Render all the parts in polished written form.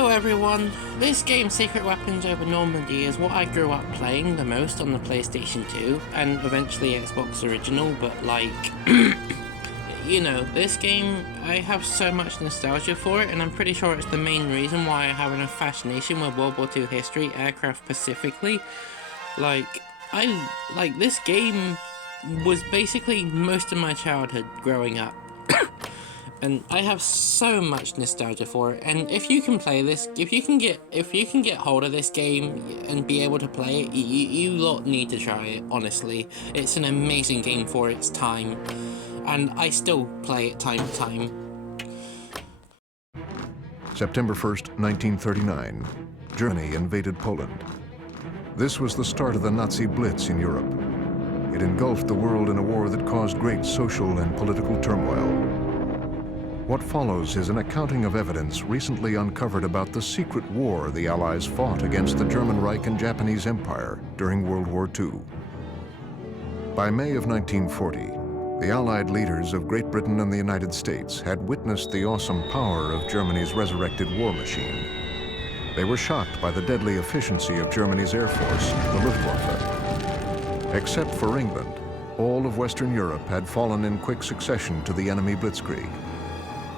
Hello everyone, this game Secret Weapons Over Normandy is what I grew up playing the most on the PlayStation 2 and eventually Xbox Original, but like, you know, this game, I have so much nostalgia for it, and I'm pretty sure it's the main reason why I have a fascination with World War II history, aircraft specifically. This game was basically most of my childhood growing up. And I have so much nostalgia for it, and if you can play this, if you can get hold of this game and be able to play it, you lot need to try it, honestly. It's an amazing game for its time, and I still play it time to time. September 1st, 1939, Germany invaded Poland. This was the start of the Nazi Blitz in Europe. It engulfed the world in a war that caused great social and political turmoil. What follows is an accounting of evidence recently uncovered about the secret war the Allies fought against the German Reich and Japanese Empire during World War II. By May of 1940, the Allied leaders of Great Britain and the United States had witnessed the awesome power of Germany's resurrected war machine. They were shocked by the deadly efficiency of Germany's Air Force, the Luftwaffe. Except for England, all of Western Europe had fallen in quick succession to the enemy blitzkrieg.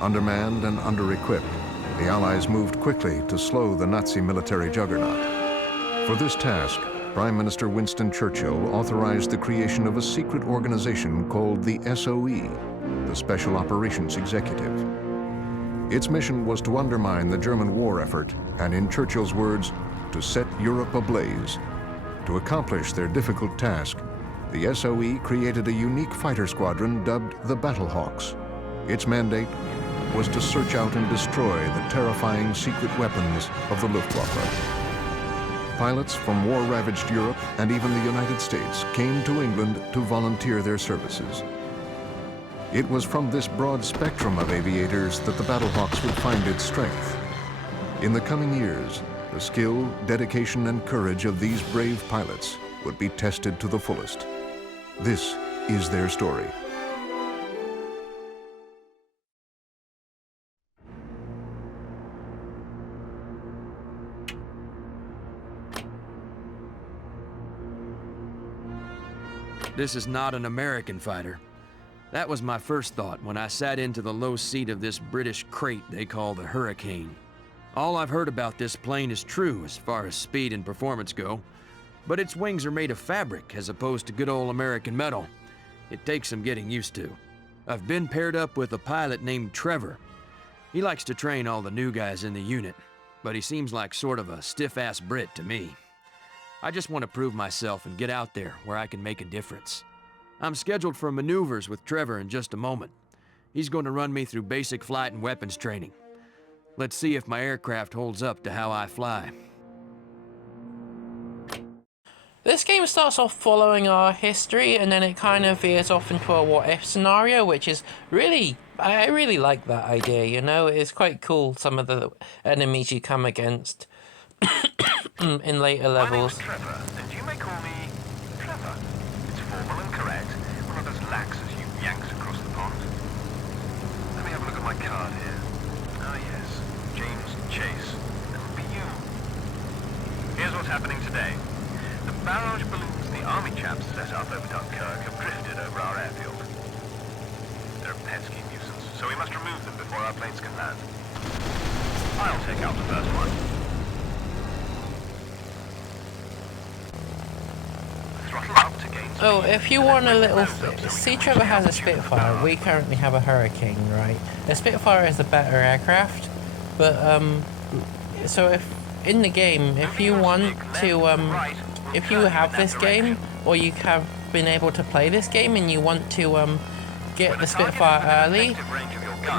Undermanned and under-equipped, the Allies moved quickly to slow the Nazi military juggernaut. For this task, Prime Minister Winston Churchill authorized the creation of a secret organization called the SOE, the Special Operations Executive. Its mission was to undermine the German war effort and, in Churchill's words, to set Europe ablaze. To accomplish their difficult task, the SOE created a unique fighter squadron dubbed the Battle Hawks. Its mandate was to search out and destroy the terrifying secret weapons of the Luftwaffe. Pilots from war-ravaged Europe and even the United States came to England to volunteer their services. It was from this broad spectrum of aviators that the Battle Hawks would find its strength. In the coming years, the skill, dedication, and courage of these brave pilots would be tested to the fullest. This is their story. This is not an American fighter. That was my first thought when I sat into the low seat of this British crate they call the Hurricane. All I've heard about this plane is true as far as speed and performance go, but its wings are made of fabric as opposed to good old American metal. It takes some getting used to. I've been paired up with a pilot named Trevor. He likes to train all the new guys in the unit, but he seems like sort of a stiff-ass Brit to me. I just want to prove myself and get out there where I can make a difference. I'm scheduled for maneuvers with Trevor in just a moment. He's going to run me through basic flight and weapons training. Let's see if my aircraft holds up to how I fly. This game starts off following our history, and then it kind of veers off into a what-if scenario, which is really... I really like that idea, you know? It's quite cool, some of the enemies you come against in later levels. My name is Trevor, and you may call me Trevor. It's formal and correct, one of those laxers you yanks across the pond. Let me have a look at my card here. Ah yes, James Chase. That would be you. Here's what's happening today. The barrage balloons the army chaps set up over Dunkirk have drifted over our airfield. They're a pesky nuisance, so we must remove them before our planes can land. I'll take out the first one. Oh, if you want a little... See, Trevor has a Spitfire. We currently have a Hurricane, right? A Spitfire is the better aircraft, but, so if, in the game, if you want to, if you have this game, or you have been able to play this game and you want to, get the Spitfire early,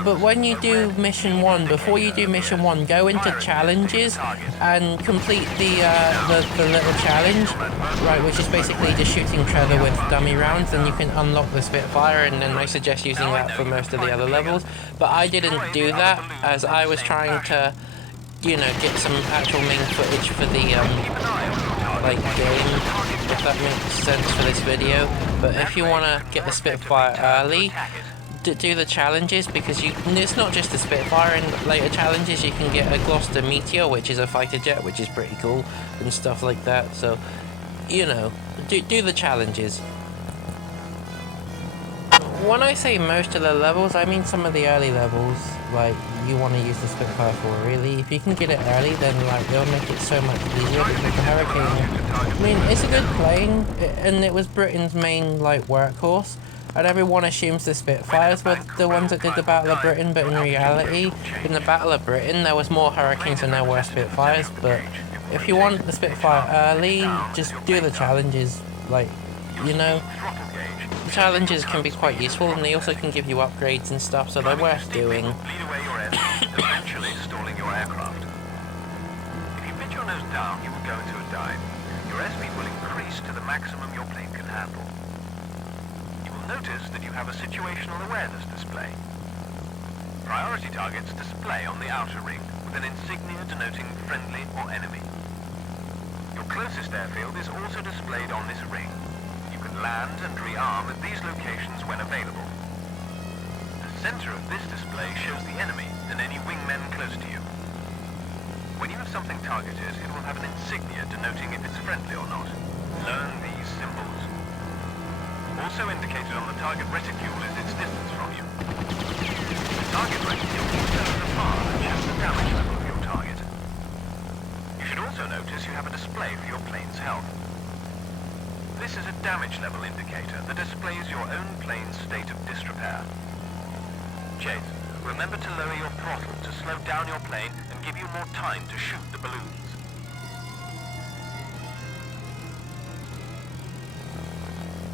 but when you do Mission 1, before you do Mission 1, go into challenges and complete the little challenge, right, which is basically just shooting Trevor with dummy rounds, and you can unlock the Spitfire, and then I suggest using that for most of the other levels. But I didn't do that, as I was trying to, you know, get some actual main footage for the, game, if that makes sense for this video. But if you want to get the Spitfire early, do the challenges, because it's not just the Spitfire. In later challenges, you can get a Gloucester Meteor, which is a fighter jet, which is pretty cool, and stuff like that. So, you know, do the challenges. When I say most of the levels, I mean some of the early levels, like, you want to use the Spitfire for, really. If you can get it early, then, like, they'll make it so much easier, because the Hurricane, I mean, it's a good plane, and it was Britain's main, like, workhorse, and everyone assumes the Spitfires were the ones that did the Battle of Britain, but in reality, in the Battle of Britain, there was more Hurricanes than there were Spitfires. But if you want the Spitfire early, just do the challenges, like, you know. The challenges can be quite useful, and they also can give you upgrades and stuff, so they're worth doing. Lead away your engine, eventually stalling your aircraft. If you pitch your nose down, you will go into a dive. Your airspeed will increase to the maximum your plane can handle. You will notice that you have a situational awareness display. Priority targets display on the outer ring with an insignia denoting friendly or enemy. Your closest airfield is also displayed on this ring. Land and rearm at these locations when available. The center of this display shows the enemy and any wingmen close to you. When you have something targeted, it will have an insignia denoting if it's friendly or not. Learn these symbols. Also indicated on the target reticule is its distance from you. The target reticule shows the bar that shows the damage level of your target. You should also notice you have a display for your plane's health. This is a damage level indicator that displays your own plane's state of disrepair. Chase, remember to lower your throttle to slow down your plane and give you more time to shoot the balloons.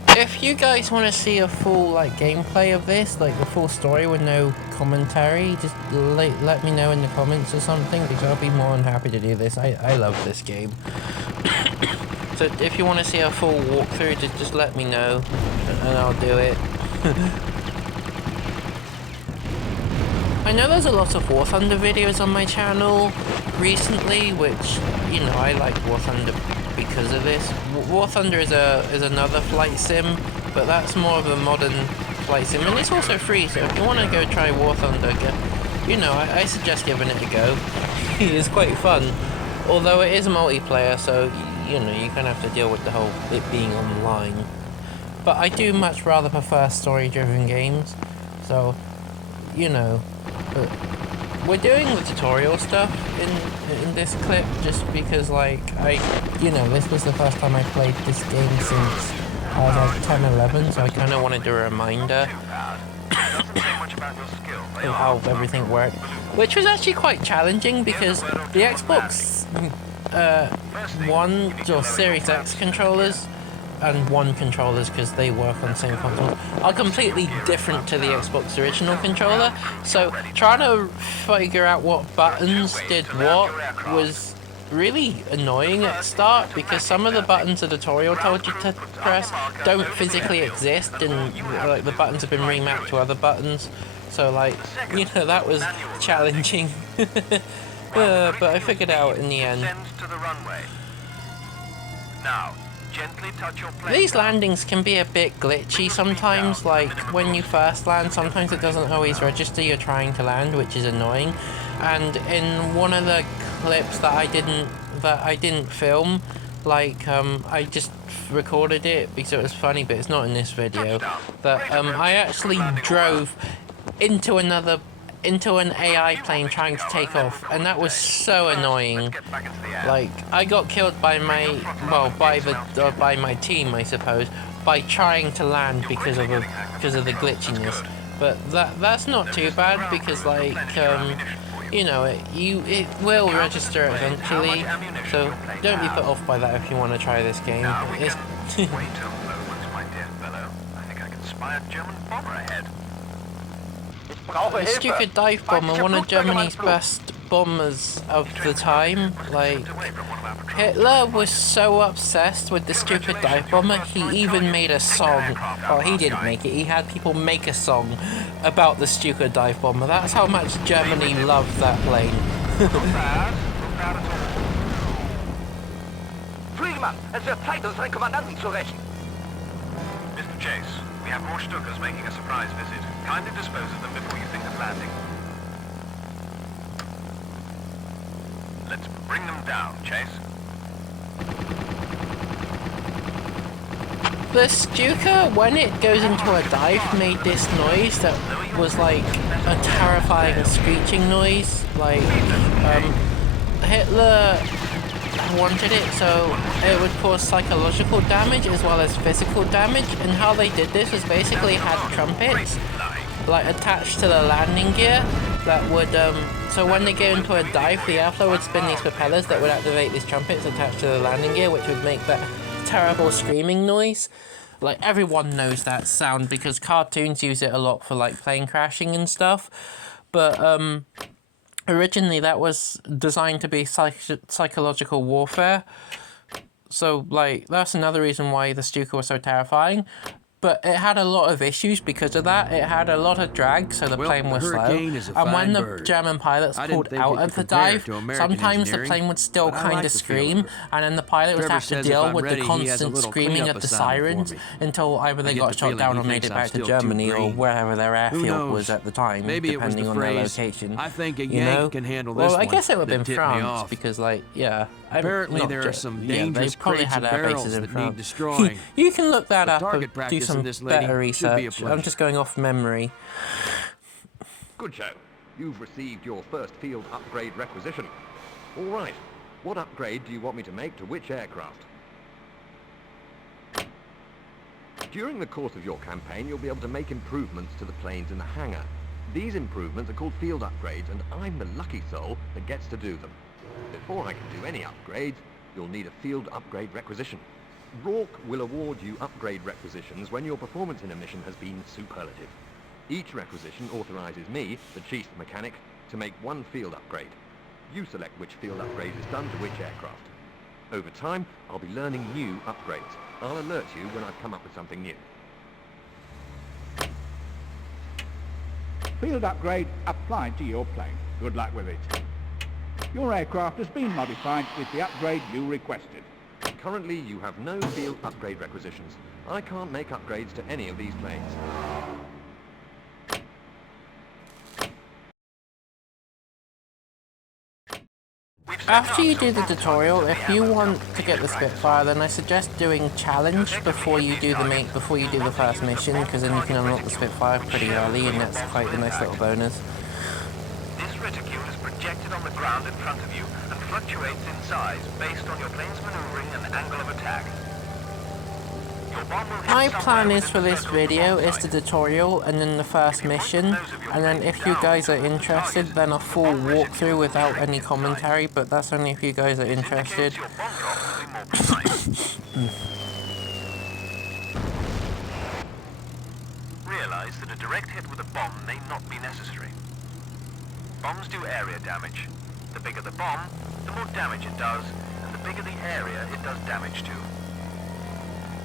If you guys want to see a full, like, gameplay of this, like the full story with no commentary, just let me know in the comments or something, because I'll be more than happy to do this. I love this game. So if you want to see a full walkthrough, just let me know, and I'll do it. I know there's a lot of War Thunder videos on my channel recently, which, you know, I like War Thunder because of this. War Thunder is another flight sim, but that's more of a modern flight sim, and it's also free, so if you want to go try War Thunder, you know, I suggest giving it a go. It's quite fun, although it is multiplayer, so you know, you're gonna have to deal with the whole it being online. But I do much rather prefer story-driven games, so, you know, we're doing the tutorial stuff in this clip just because, like, you know, this was the first time I played this game since I was like 10, 11, so I kind of wanted a reminder of how everything worked, which was actually quite challenging because the Xbox One or Series X controllers and One controllers, because they work on the same console, are completely different to the Xbox original controller. So trying to figure out what buttons did what was really annoying at the start, because some of the buttons the tutorial told you to press don't physically exist, and like the buttons have been remapped to other buttons. So, like, you know, that was challenging. But I figured out in the end. These landings can be a bit glitchy sometimes, like when you first land, sometimes it doesn't always register you're trying to land, which is annoying. And in one of the clips that I didn't film, like, I just recorded it because it was funny, but it's not in this video, that I actually drove into an AI plane trying to take off, and that was so annoying. Like, I got killed by my my team, I suppose, by trying to land because of the glitchiness. But that's not too bad, because, like, you know, it will register eventually, so don't be put off by that if you want to try this game. It's Wait a moment, my dear fellow. I think I can spy a German bomber ahead. The stupid dive bomber, one of Germany's best bombers of the time. Like, Hitler was so obsessed with the stupid dive bomber, he even made a song. Well, he didn't make it, he had people make a song about the stupid dive bomber. That's how much Germany loved that plane. Fliegemann, es wird Zeit, uns einen Kommandanten zu rächen. Mr. Chase, we We have more Stukas making a surprise visit. Kindly dispose of them before you think of landing. Let's bring them down, Chase. The Stuka, when it goes into a dive, made this noise that was like a terrifying screeching noise. Like, Hitler wanted it so it would cause psychological damage as well as physical damage, and how they did this was basically had trumpets like attached to the landing gear that would so when they go into a dive, the airflow would spin these propellers that would activate these trumpets attached to the landing gear, which would make that terrible screaming noise. Like, everyone knows that sound because cartoons use it a lot for like plane crashing and stuff, but originally that was designed to be psychological warfare. So like that's another reason why the Stuka was so terrifying. But it had a lot of issues because of that. It had a lot of drag, so the plane was slow. And when the German pilots pulled out of the dive, sometimes the plane would still kind of scream, and then the pilot would have to deal with the constant screaming of the sirens until either they got shot down or made it back to Germany or wherever their airfield was at the time, depending on their location. I think a Yank can handle this. Well, I guess it would have been France because, like, yeah. Apparently there are some dangerous crates and barrels that need destroying. You can look that up and do practice some this lady better should be a research. pleasure. I'm just going off memory. Good show. You've received your first field upgrade requisition. All right. What upgrade do you want me to make to which aircraft? During the course of your campaign, you'll be able to make improvements to the planes in the hangar. These improvements are called field upgrades, and I'm the lucky soul that gets to do them. Before I can do any upgrades, you'll need a field upgrade requisition. Rourke will award you upgrade requisitions when your performance in a mission has been superlative. Each requisition authorizes me, the chief mechanic, to make one field upgrade. You select which field upgrade is done to which aircraft. Over time, I'll be learning new upgrades. I'll alert you when I've come up with something new. Field upgrade applied to your plane. Good luck with it. Your aircraft has been modified with the upgrade you requested. Currently, you have no field upgrade requisitions. I can't make upgrades to any of these planes. After you do the tutorial, if you want to get the Spitfire, then I suggest doing challenge before you do the first mission, because then you can unlock the Spitfire pretty early, and that's quite a nice little bonus. This reticule is projected on the ground in front of you and fluctuates in size based on your plane's maneuvering and angle of attack. Your bomb will hit My somewhere plan is within for the this center of video bomb is sight. the tutorial and then the first mission, and then if you guys are interested, then a full walkthrough without any commentary, but that's only if you guys are interested. Indicates your bomb drop will be more precise. Realize that a direct hit with a bomb may not be necessary. Bombs do area damage. The bigger the bomb, the more damage it does, and the bigger the area it does damage to.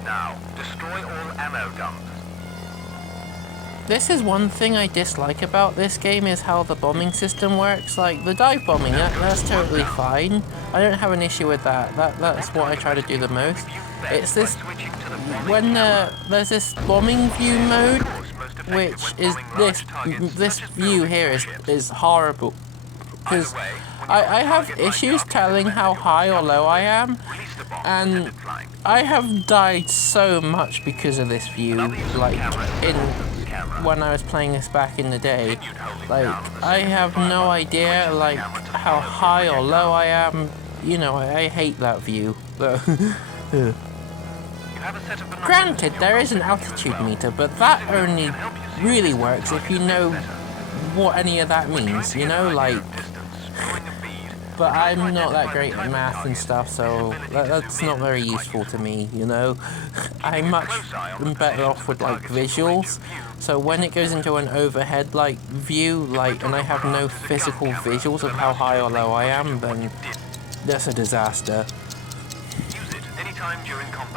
Now, destroy all ammo dumps. This is one thing I dislike about this game, is how the bombing system works. Like, the dive bombing, that's totally fine. I don't have an issue with that. That's what I try to do the most. It's this, when there's this bombing view mode, which is this view here is horrible. Because I have issues telling how high or low I am, and I have died so much because of this view, like, when I was playing this back in the day. Like, I have no idea, like, how high or low I am. You know, I hate that view. Granted, there is an altitude meter, but that only really works if you know what any of that means, you know, like... But I'm not that great at math and stuff, so that's not very useful to me, you know? I'm much better off with, like, visuals. So when it goes into an overhead, like, view, like, and I have no physical visuals of how high or low I am, then that's a disaster.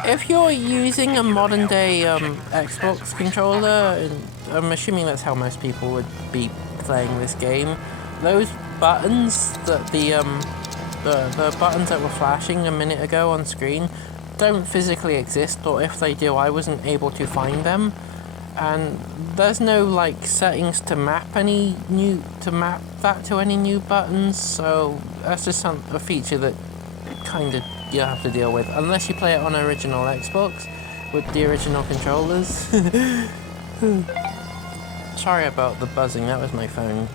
If you're using a modern-day Xbox controller, and I'm assuming that's how most people would be playing this game, those buttons that the buttons that were flashing a minute ago on screen don't physically exist, or if they do, I wasn't able to find them. and there's no like settings to map that to any new buttons, so that's just a feature that kind of you have to deal with unless you play it on original Xbox with the original controllers. Sorry about the buzzing, that was my phone.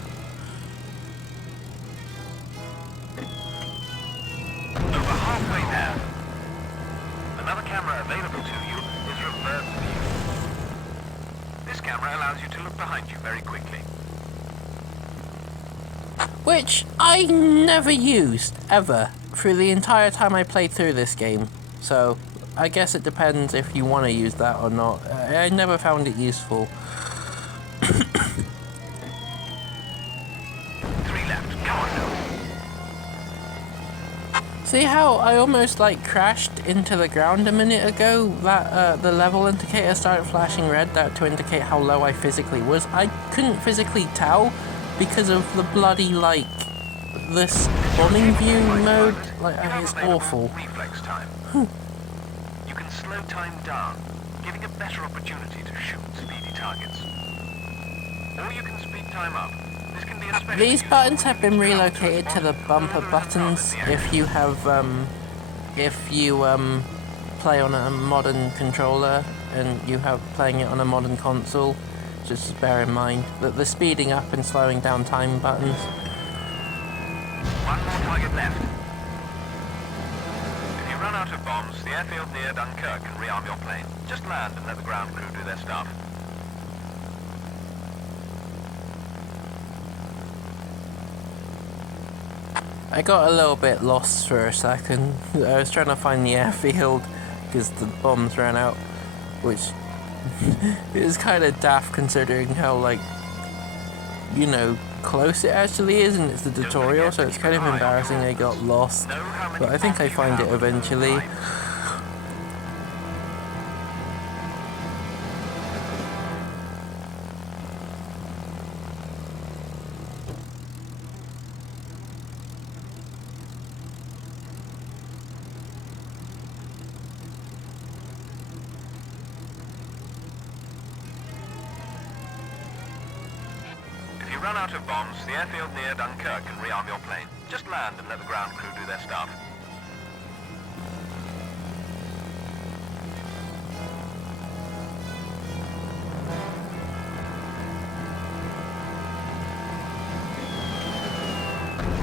Over halfway there. Another camera available to you is reverse view. This camera allows you to look behind you very quickly. Which I never used, ever, through the entire time I played through this game. So, I guess it depends if you want to use that or not. I never found it useful. 3 left, come on now. See how I almost like crashed into the ground a minute ago? That the level indicator started flashing red to indicate how low I physically was. I couldn't physically tell because of the bloody like this bombing view mode. Like it's awful. Reflex time. You can slow time down, giving a better opportunity to shoot speedy targets. Or you can speed time up. This can be especially These buttons have been relocated to the bumper buttons if you have play on a modern controller and you have playing it on a modern console. Just bear in mind that the speeding up and slowing down time buttons. one more target left. If you run out of bombs, the airfield near Dunkirk can rearm your plane. Just land and let the ground crew do their stuff. I got a little bit lost for a second. I was trying to find the airfield because the bombs ran out, which is kind of daft considering how, like, you know, close it actually is, and it's the tutorial, so it's kind of embarrassing I got lost, but I think I find it eventually. Run out of bombs, the airfield near Dunkirk can rearm your plane. Just land and let the ground crew do their stuff.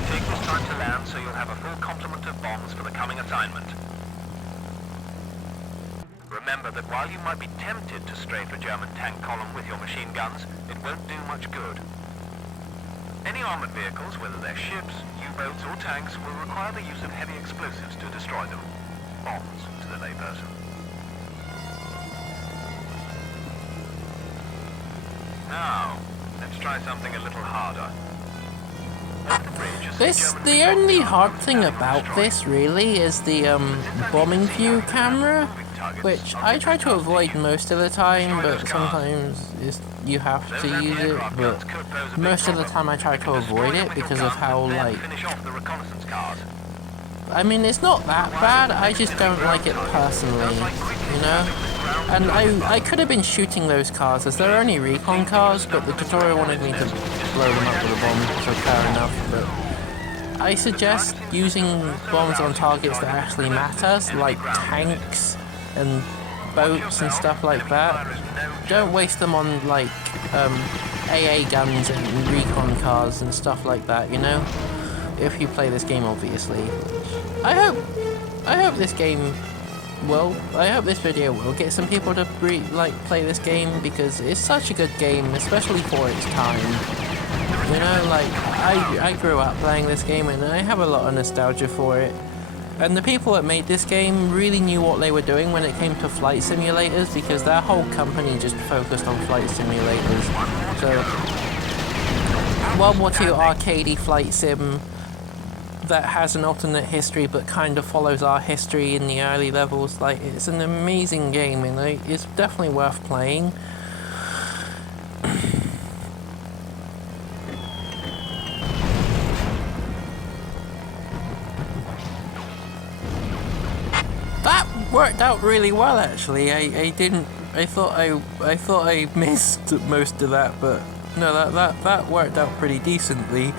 Take this time to land so you'll have a full complement of bombs for the coming assignment. Remember that while you might be tempted to strafe a German tank column with your machine guns, it won't do much good. Any armored vehicles, whether they're ships, U-boats or tanks, will require the use of heavy explosives to destroy them. Bombs, to the layperson. Now, let's try something a little harder. The only hard thing about this really is the bombing view camera, which I try to avoid most of the time, but sometimes you have to use it, but most of the time I try to avoid it because of how, like, I mean, it's not that bad, I just don't like it personally, you know? And I could have been shooting those cars, as they're only recon cars, but the tutorial wanted me to blow them up with a bomb, so fair enough, but I suggest using bombs on targets that actually matter, like tanks and boats and stuff like that. Don't waste them on, like, AA guns and recon cars and stuff like that, you know? If you play this game, obviously. I hope this game will, I hope this video will get some people to, play this game, because it's such a good game, especially for its time. You know, like, I grew up playing this game and I have a lot of nostalgia for it. And the people that made this game really knew what they were doing when it came to flight simulators, because their whole company just focused on flight simulators. So, World War II arcadey flight sim that has an alternate history but kind of follows our history in the early levels. Like, it's an amazing game and it's definitely worth playing. That worked out really well, actually. I didn't I thought I missed most of that, but no, that worked out pretty decently.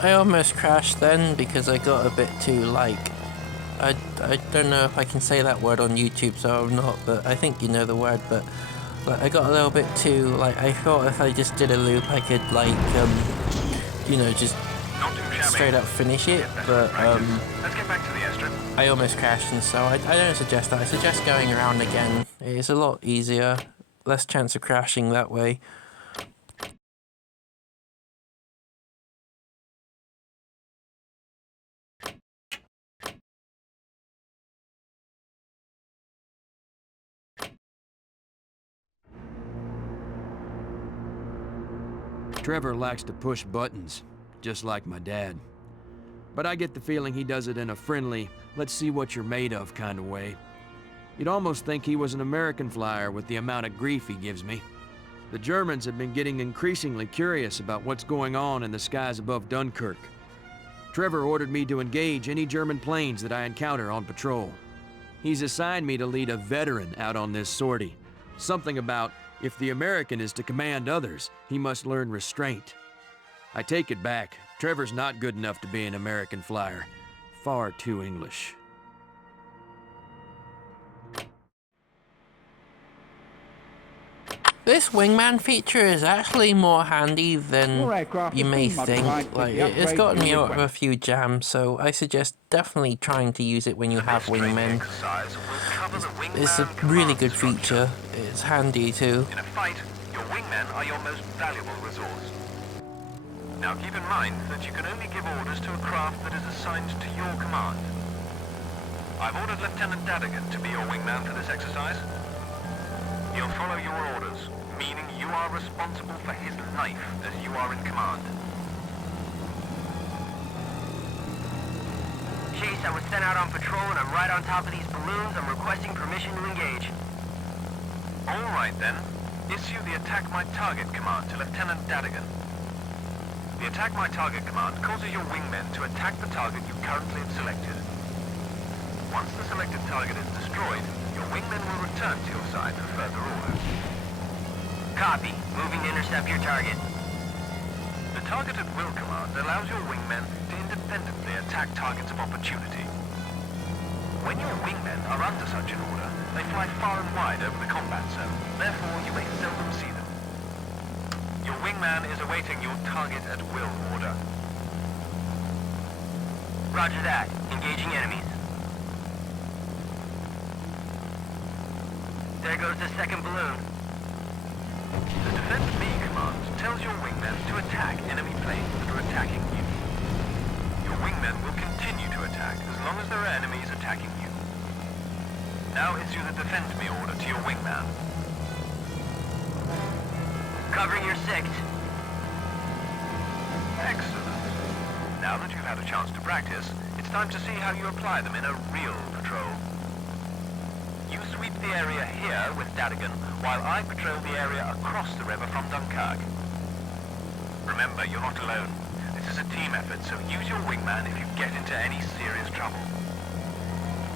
I almost crashed then because I got a bit too like, I don't know if I can say that word on YouTube, so I'm not, but I think you know the word, but like, I got a little bit too like, I thought if I just did a loop I could like you know, just Not too shabby. straight up finish it, Get better but at practice. Let's get back to the airstrip. I almost crashed, and so I don't suggest that. I suggest going around again. It's a lot easier, less chance of crashing that way. Trevor likes to push buttons, just like my dad. But I get the feeling he does it in a friendly, let's see what you're made of kind of way. You'd almost think he was an American flyer with the amount of grief he gives me. The Germans have been getting increasingly curious about what's going on in the skies above Dunkirk. Trevor ordered me to engage any German planes that I encounter on patrol. He's assigned me to lead a veteran out on this sortie. Something about, if the American is to command others, he must learn restraint. I take it back. Trevor's not good enough to be an American flyer. Far too English. This wingman feature is actually more handy than Your aircraft you has may been modified think. with Like, the it's upgrade gotten me you out of a request. few jams, so I suggest definitely trying to use it when you have This training wingmen. exercise will cover the It's a wingman really command good structure. feature. It's handy too. In a fight, your wingmen are your most valuable resource. Now keep in mind that you can only give orders to a craft that is assigned to your command. I've ordered Lieutenant Dadigan to be your wingman for this exercise. He'll follow your orders, meaning you are responsible for his life as you are in command. Chase, I was sent out on patrol and I'm right on top of these balloons. I'm requesting permission to engage. All right then. Issue the Attack My Target command to Lieutenant Dadigan. The Attack My Target command causes your wingmen to attack the target you currently have selected. Once the selected target is destroyed, your wingmen will return to your side for further orders. Copy. Moving to intercept your target. The Target at Will command allows your wingmen to independently attack targets of opportunity. When your wingmen are under such an order, they fly far and wide over the combat zone. Therefore, you may seldom see them. Your wingman is awaiting your Target at Will order. Roger that. Engaging enemies. There goes the second balloon. The Defend Me command tells your wingmen to attack enemy planes that are attacking you. Your wingmen will continue to attack as long as there are enemies attacking you. Now issue the Defend Me order to your wingman. Covering your six. Excellent. Now that you've had a chance to practice, it's time to see how you apply them in a real patrol. You sweep the area here with Dadigan, while I patrol the area across the river from Dunkirk. Remember, you're not alone. This is a team effort, so use your wingman if you get into any serious trouble.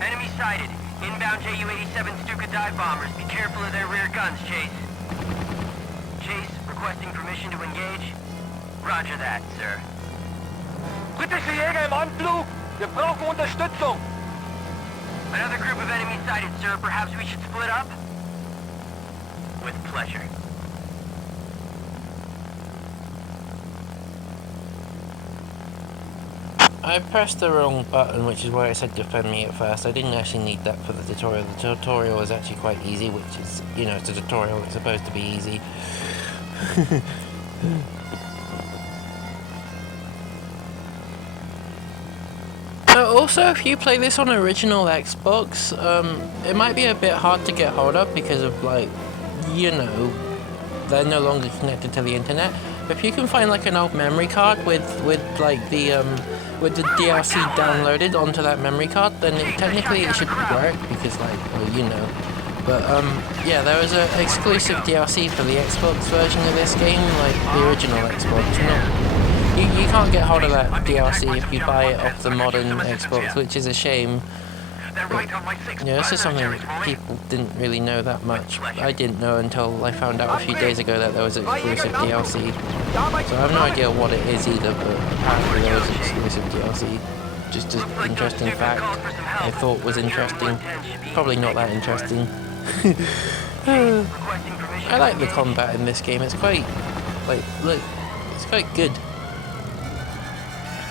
Enemy sighted. Inbound Ju-87 Stuka dive bombers. Be careful of their rear guns, Chase. Chase, requesting permission to engage. Roger that, sir. Britische Jäger im Anflug! Wir brauchen Unterstützung! Another group of enemies sighted, sir. Perhaps we should split up? With pleasure. I pressed the wrong button, which is why it said Defend Me at first. I didn't actually need that for the tutorial. The tutorial is actually quite easy, which is, you know, it's a tutorial, it's supposed to be easy. Also, if you play this on original Xbox, it might be a bit hard to get hold of because of, like, you know, they're no longer connected to the internet. if you can find like an old memory card with like the DLC downloaded onto that memory card, then technically it should work because like, well, you know. But yeah, there was an exclusive DLC for the Xbox version of this game, like the original Xbox. You can't get hold of that DLC if you buy it off the modern Xbox, which is a shame. But, yeah, this is something that people didn't really know that much. I didn't know until I found out a few days ago that there was exclusive DLC. So I have no idea what it is either, but apparently there was exclusive DLC. Just an interesting fact I thought was interesting. Probably not that interesting. I like the combat in this game. It's quite, like, look, it's quite good.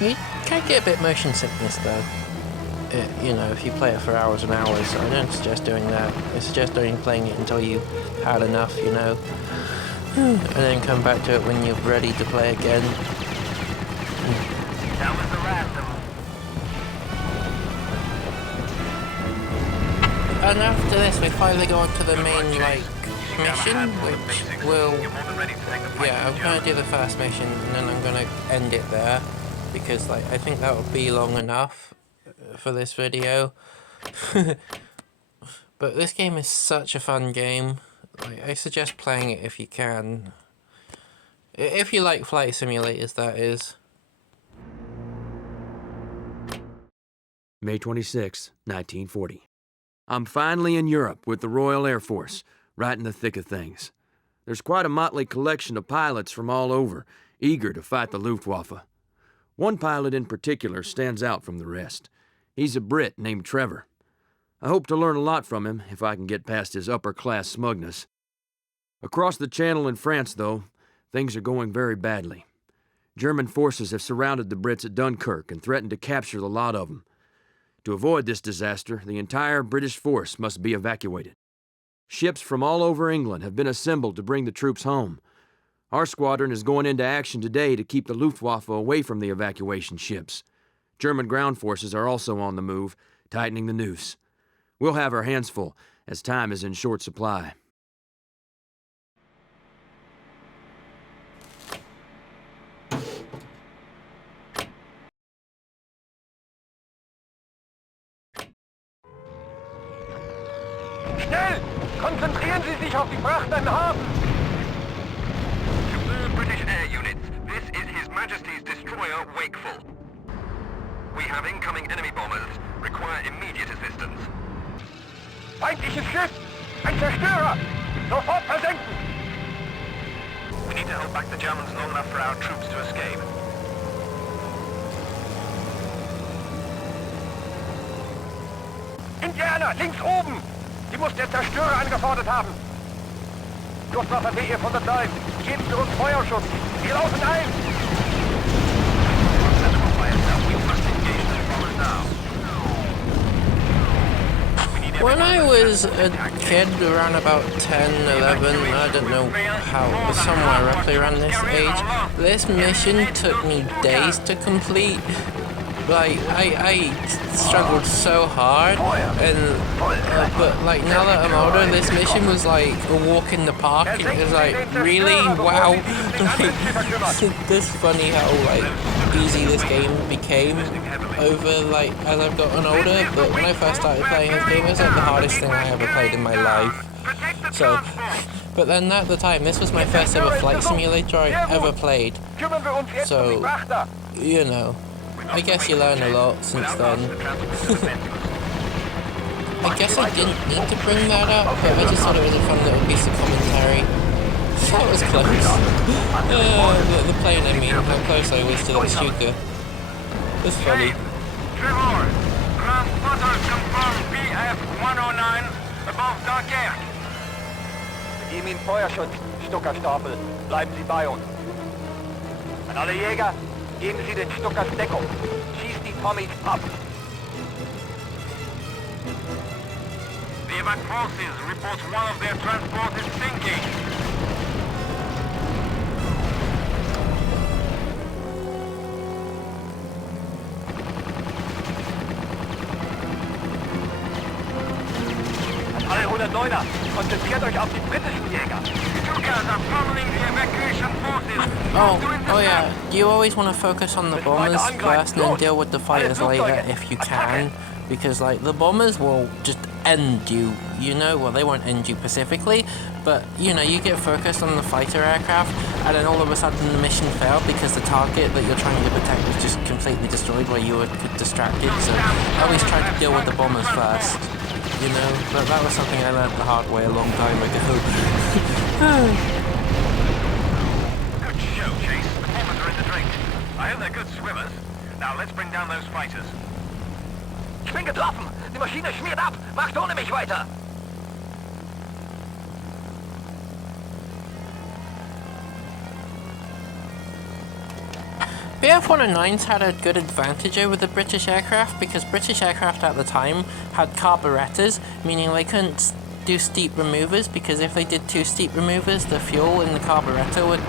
You can get a bit motion sickness though. You know, if you play it for hours and hours. I don't suggest doing that. I suggest only playing it until you've had enough, you know. And then come back to it when you're ready to play again. That was the last of them. And after this, we finally go on to the main, like, mission, which will... Yeah, I'm going to do the first mission, and then I'm going to end it there. Because, like, I think that would be long enough for this video. But this game is such a fun game. Like, I suggest playing it if you can. If you like flight simulators, that is. May 26, 1940. I'm finally in Europe with the Royal Air Force, right in the thick of things. There's quite a motley collection of pilots from all over, eager to fight the Luftwaffe. One pilot in particular stands out from the rest. He's a Brit named Trevor. I hope to learn a lot from him if I can get past his upper-class smugness. Across the Channel in France, though, things are going very badly. German forces have surrounded the Brits at Dunkirk and threatened to capture the lot of them. To avoid this disaster, the entire British force must be evacuated. Ships from all over England have been assembled to bring the troops home. Our squadron is going into action today to keep the Luftwaffe away from the evacuation ships. German ground forces are also on the move, tightening the noose. We'll have our hands full, as time is in short supply. Schnell! Konzentrieren Sie sich auf die Fracht im Hafen! To all British air units, this is His Majesty's destroyer Wakeful. We have incoming enemy bombers. Require immediate assistance. Feindliches Schiff! Ein Zerstörer! Sofort versenken! We need to hold back the Germans long enough for our troops to escape. Indianer, links oben! Die muss der Zerstörer angefordert haben! Luftwaffe WF 109, geben Sie uns Feuerschutz! Wir laufen ein! When I was a kid, around about 10, 11, I don't know how, somewhere roughly around this age, this mission took me days to complete. Like, I struggled so hard, and but like now that I'm older, this mission was like a walk in the park. It was like, really? Wow. Like, it's funny how like easy this game became over like as I've gotten older, but when I first started playing this game, it was like the hardest thing I ever played in my life. So, but then at the time, this was my first ever flight simulator I ever played. So, you know, I guess you learn a lot since then. I guess I didn't need to bring that up, but I just thought it was a fun little piece of commentary. That was close. The plane, I mean, how close I was to the Stuka. It's funny. Trevor, transporter confirmed BF 109 above Dunkerque. Wir geben Ihnen Feuerschutz, Stuckerstapel. Bleiben Sie bei uns. An alle Jäger, geben Sie den Stuckers Deckung. Schießt die Tommies ab. The evac forces report one of their transports is sinking. Alle 109er, Konzentriert euch auf die britischen Jäger. Stukas are pummeling the evacuation forces. Oh yeah, you always want to focus on the bombers first and then deal with the fighters later if you can, because like the bombers will just end you, you know, well they won't end you specifically, but you know, you get focused on the fighter aircraft and then all of a sudden the mission failed because the target that you're trying to protect was just completely destroyed where you were distracted, so I always try to deal with the bombers first, you know, but that was something I learned the hard way a long time ago. Good show, Chase. The bombers are in the drink. I hope they're good swimmers. Now let's bring down those fighters. Ich bin getroffen! Die Maschine schmiert ab! Macht ohne mich weiter! BF-109s had a good advantage over the British aircraft because British aircraft at the time had carburettors, meaning they couldn't do steep removers, because if they did too steep removers, the fuel in the carburettor would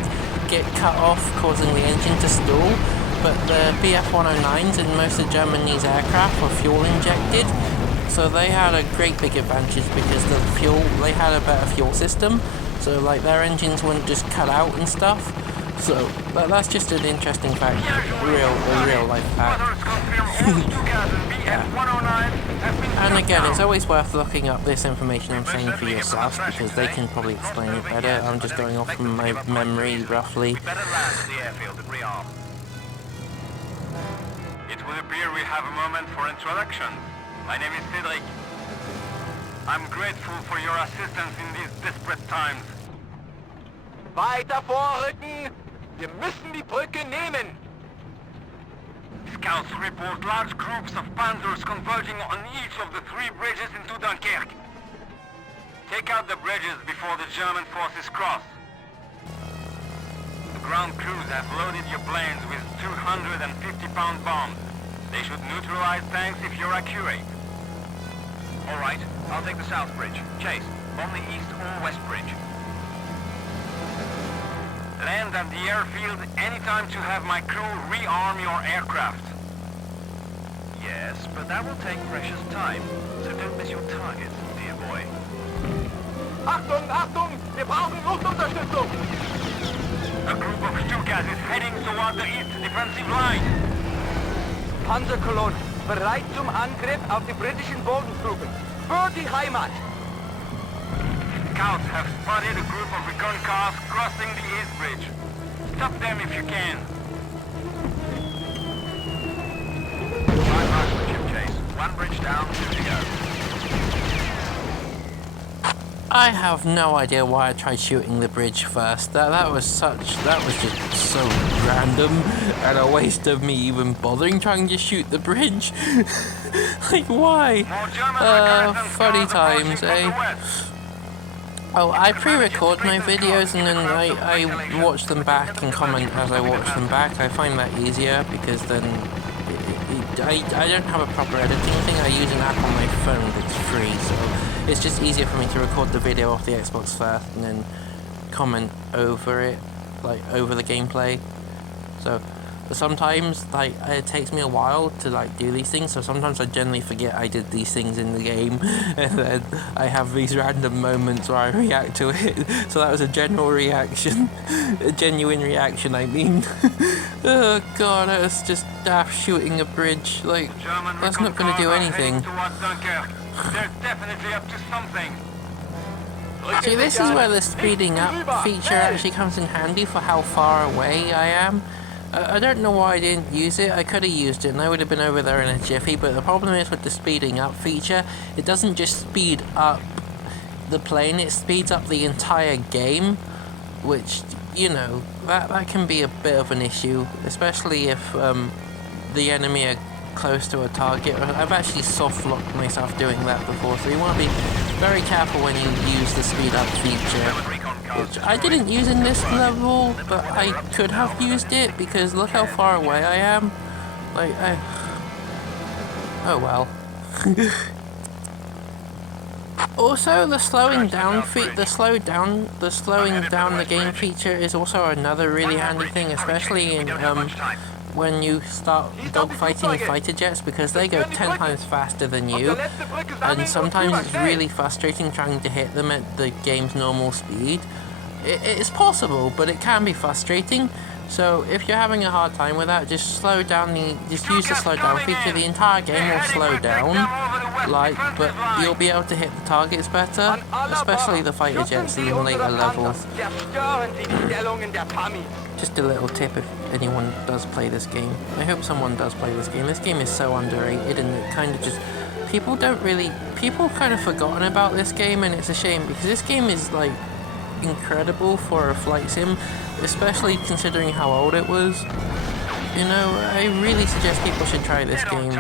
get cut off, causing the engine to stall. But the BF-109s in most of Germany's aircraft were fuel injected, so they had a great big advantage because they had a better fuel system, so like their engines wouldn't just cut out and stuff. So that's just an interesting fact, a real life fact. And again, it's always worth looking up this information I'm saying for yourself because they can probably explain it better. I'm just going off from my memory roughly. Better land at the airfield and rearm. It would appear we have a moment for introduction. My name is Cedric. I'm grateful for your assistance in these desperate times. Weiter vorrücken! Wir müssen die Brücke nehmen! Scouts report large groups of panzers converging on each of the 3 bridges into Dunkirk. Take out the bridges before the German forces cross. The ground crews have loaded your planes with 250-pound bombs. They should neutralize tanks if you're accurate. All right, I'll take the south bridge. Chase, bomb the east or west bridge. Land at the airfield anytime to have my crew rearm your aircraft. Yes, but that will take precious time, so don't miss your target, dear boy. Achtung, Achtung! Wir brauchen Luftunterstützung! A group of Stukas is heading toward the east defensive line. Panzerkolonnen, bereit zum Angriff auf die britischen Bodentruppen. Für die Heimat! Scouts have spotted a group of recon cars crossing the east bridge. Stop them if you can. Fine marksmanship, Chase. 1 bridge down, 2 to go. I have no idea why I tried shooting the bridge first. That was just so random and a waste of me even bothering trying to shoot the bridge. Like why? Funny times, eh? Oh, I pre-record my videos and then I watch them back and comment as I watch them back. I find that easier because then I don't have a proper editing thing. I use an app on my phone that's free, so it's just easier for me to record the video off the Xbox first and then comment over it, like over the gameplay. So sometimes like it takes me a while to like do these things, so sometimes I generally forget I did these things in the game and then I have these random moments where I react to it. So that was a general reaction, a genuine reaction I mean. Oh god, that was just daft shooting a bridge, like that's not going to do anything. They're definitely up to something. See, this is where the speeding up feature actually comes in handy for how far away I am. I don't know why I didn't use it. I could have used it and I would have been over there in a jiffy, but the problem is with the speeding up feature, it doesn't just speed up the plane, it speeds up the entire game, which, you know, that can be a bit of an issue, especially if the enemy are close to a target. I've actually soft-locked myself doing that before, so you want to be very careful when you use the speed up feature. Which I didn't use in this level, but I could have used it because look how far away I am. Like, oh well. Also, the slowing down the game feature is also another really handy thing, especially in when you start dogfighting fighter jets because they go 10 times faster than you, and sometimes it's really frustrating trying to hit them at the game's normal speed. It's possible, but it can be frustrating. So if you're having a hard time with that, just slow down just use the slow down feature. The entire game will slow down, but you'll be able to hit the targets better, especially the fighter jets in later levels. Just a little tip if anyone does play this game. I hope someone does play this game. This game is so underrated, and it kind of just... People kind of forgotten about this game, and it's a shame because this game is like incredible for a flight sim, especially considering how old it was. You know, I really suggest people should try this game.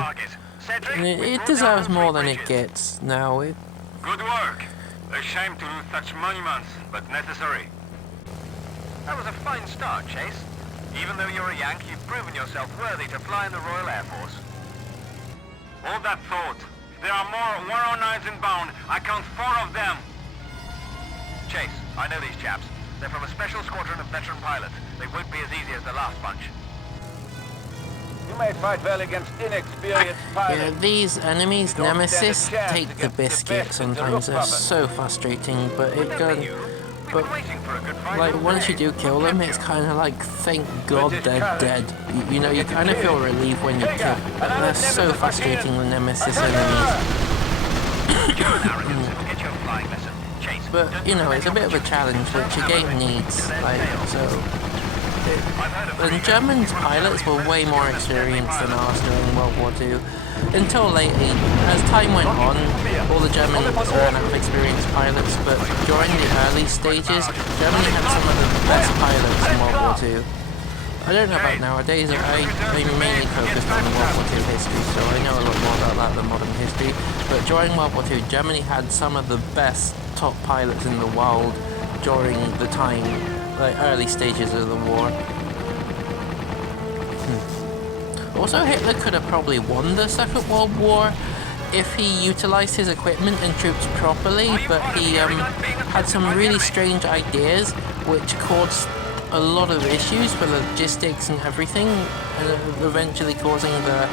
And it deserves more than it gets now. Good work. A shame to lose such monuments, but necessary. That was a fine start, Chase. Even though you're a Yank, you've proven yourself worthy to fly in the Royal Air Force. Hold that thought. There are more 109s inbound. I count 4 of them. Chase, I know these chaps. They're from a special squadron of veteran pilots. They won't be as easy as the last bunch. You may fight well against inexperienced pilots. Yeah, these enemies, Nemesis, take the biscuit sometimes. They're so frustrating, but it goes... But, like, once you do kill them, it's kind of like, thank God they're dead. You know, you kind of feel relief when you kill them. But they're so frustrating, the Nemesis enemies. But, you know, it's a bit of a challenge, which a game needs. Like, so... The German pilots were way more experienced than ours during World War II. Until lately, as time went on, all the Germans ran out of experienced pilots, but during the early stages, Germany had some of the best pilots in World War II. I don't know about nowadays, I mainly focused on World War II history, so I know a lot more about that than modern history, but during World War II, Germany had some of the best top pilots in the world during the time, like early stages of the war. Also, Hitler could have probably won the Second World War if he utilised his equipment and troops properly, but he had some really strange ideas which caused a lot of issues for logistics and everything, and eventually causing the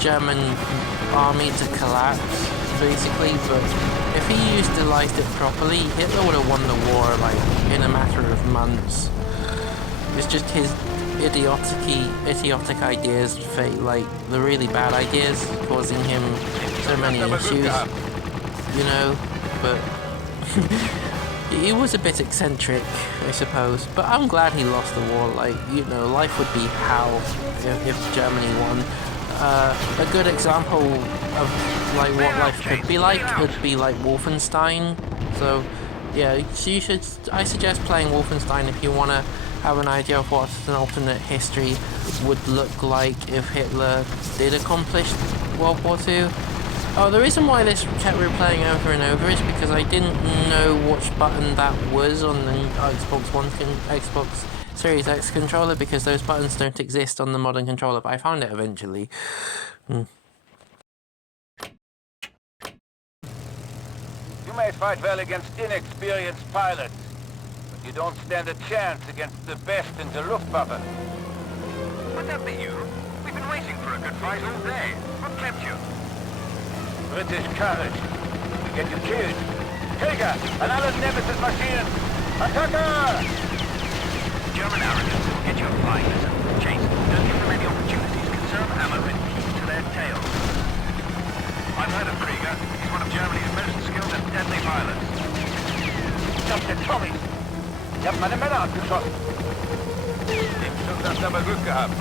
German army to collapse, basically. But if he utilised it properly, Hitler would have won the war like in a matter of months. It's just his idiotic ideas, like the really bad ideas, causing him so many issues, you know, but he was a bit eccentric, I suppose, but I'm glad he lost the war. Like, you know, life would be hell if Germany won. A good example of like what life could be like would be like Wolfenstein. So yeah, I suggest playing Wolfenstein if you want to have an idea of what an alternate history would look like if Hitler did accomplish World War II. Oh, the reason why this kept replaying over and over is because I didn't know which button that was on the Xbox Series X controller, because those buttons don't exist on the modern controller, but I found it eventually. You may fight well against inexperienced pilots, but you don't stand a chance against the best in the Luftwaffe. Would that be you? We've been waiting for a good fight all day. What kept you? British courage. We get you killed. Krieger, an alle Nemesis Maschinen! Attacke! German arrogance will get you a flying lesson. Chase, don't give them any opportunities. Conserve ammo and keep to their tails. I've heard of Krieger. He's one of Germany's most skilled and deadly pilots. Stop the Tommy! Ich hab meine Männer abgeschossen. Du hast aber Glück gehabt.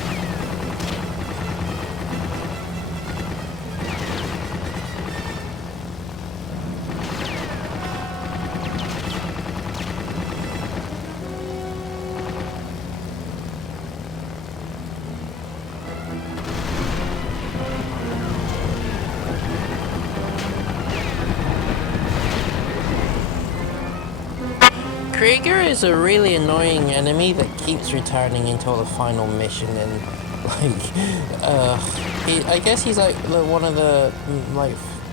Krieger is a really annoying enemy that keeps returning until the final mission, and I guess he's like one of the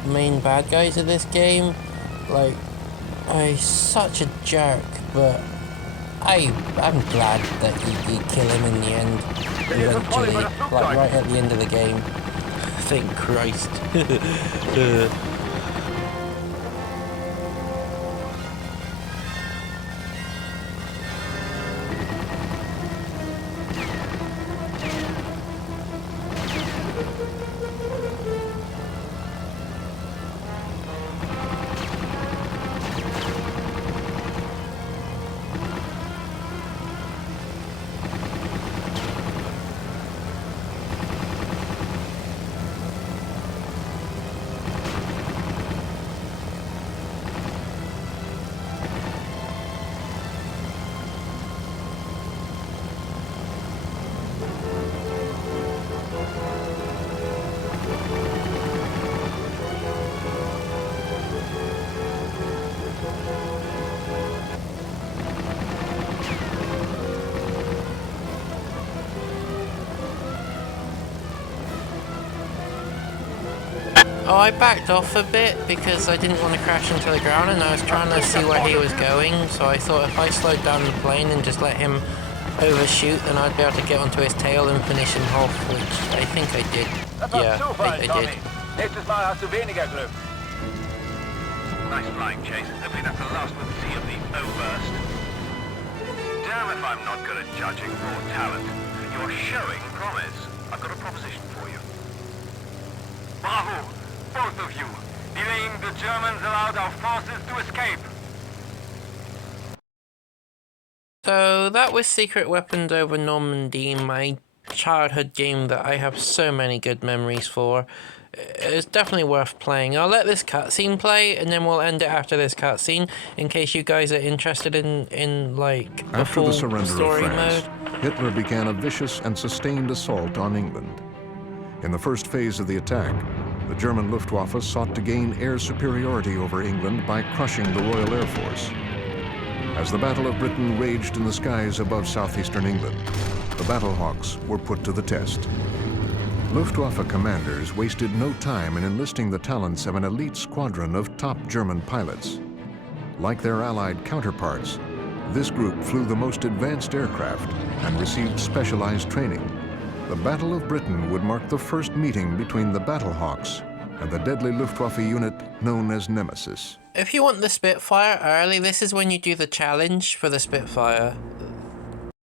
main bad guys of this game. Like, he's such a jerk, but I'm glad that you kill him in the end, eventually, like right at the end of the game. Thank Christ. Oh, I backed off a bit because I didn't want to crash into the ground and I was trying to see where he was going, so I thought if I slowed down the plane and just let him overshoot, then I'd be able to get onto his tail and finish him off, which I think I did. Yeah, I did. Nächstes Mal hast du weniger Glück. Nice flying, Chase. Hopefully that's the last we'll see of the O-burst. Damn if I'm not good at judging raw talent. You're showing promise. I've got a proposition for you. Bravo! Both of you! Delaying the Germans allowed our forces to escape! So that was Secret Weapons over Normandy, my childhood game that I have so many good memories for. It's definitely worth playing. I'll let this cutscene play and then we'll end it after this cutscene in case you guys are interested in like the After full the surrender story of France, mode. Hitler began a vicious and sustained assault on England. In the first phase of the attack, the German Luftwaffe sought to gain air superiority over England by crushing the Royal Air Force. As the Battle of Britain raged in the skies above southeastern England, the Battlehawks were put to the test. Luftwaffe commanders wasted no time in enlisting the talents of an elite squadron of top German pilots. Like their Allied counterparts, this group flew the most advanced aircraft and received specialized training. The Battle of Britain would mark the first meeting between the Battlehawks and the deadly Luftwaffe unit known as Nemesis. If you want the Spitfire early, this is when you do the challenge for the Spitfire.